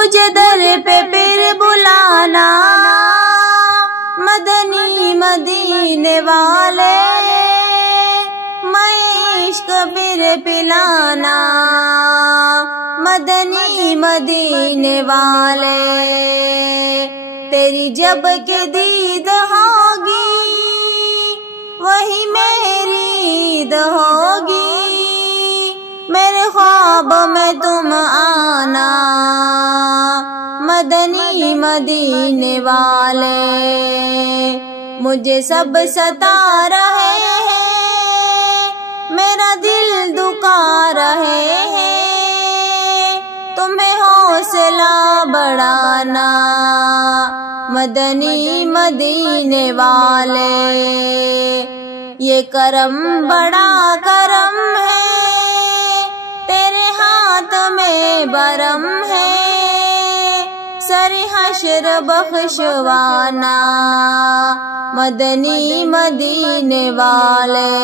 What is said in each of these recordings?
مجھے در پہ پھر بلانا مدنی مدینے والے، میں عشق پھر پلانا مدنی مدینے والے، تیری جب کہ دید ہوگی وہی میری عید ہوگی، میرے خواب میں تم آنا مدنی مدینے والے، مجھے سب ستا رہے ہیں میرا دل دکھا رہے ہیں، تمہیں حوصلہ بڑھانا مدنی مدینے والے، یہ کرم بڑا کرم ہے تیرے ہاتھ میں برم ہے، سر حشر بخشوانا مدنی مدینے والے،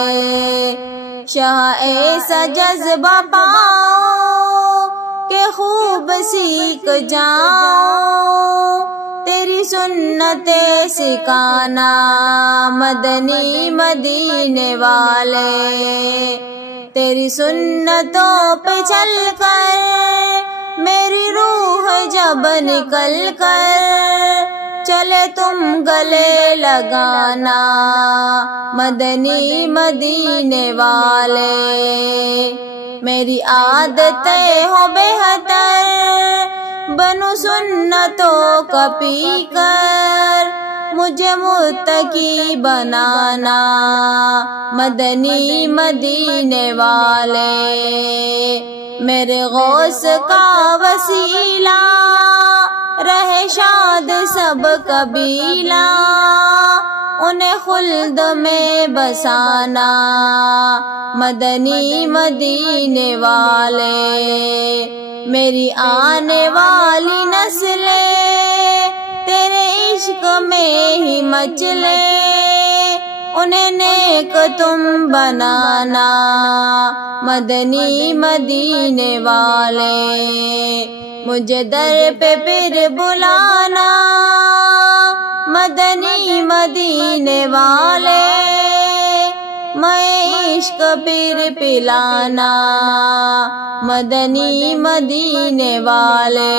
شاہ ایسا جذبہ پاؤ کہ خوب سیکھ جاؤ، تیری سنتیں سکھانا مدنی مدینے والے، تیری سنتوں پہ چل کر میری روح جب نکل کر چلے تم گلے لگانا مدنی مدینے والے، میری عادتیں ہو بہتر بنو سنتوں کا پی کر، مجھے متقی بنانا مدنی مدینے والے، میرے غوث کا وسیلہ رہے شاد سب قبیلہ، انہیں خلد میں بسانا مدنی مدینے والے، میری آنے والی نسلیں تیرے عشق میں ہی مچلے، انہیں نیک تم بنانا مدنی مدینے والے، مجھے در پہ پھر بلانا مدنی مدینے والے، میں عشق پھر پلانا مدنی مدینے والے۔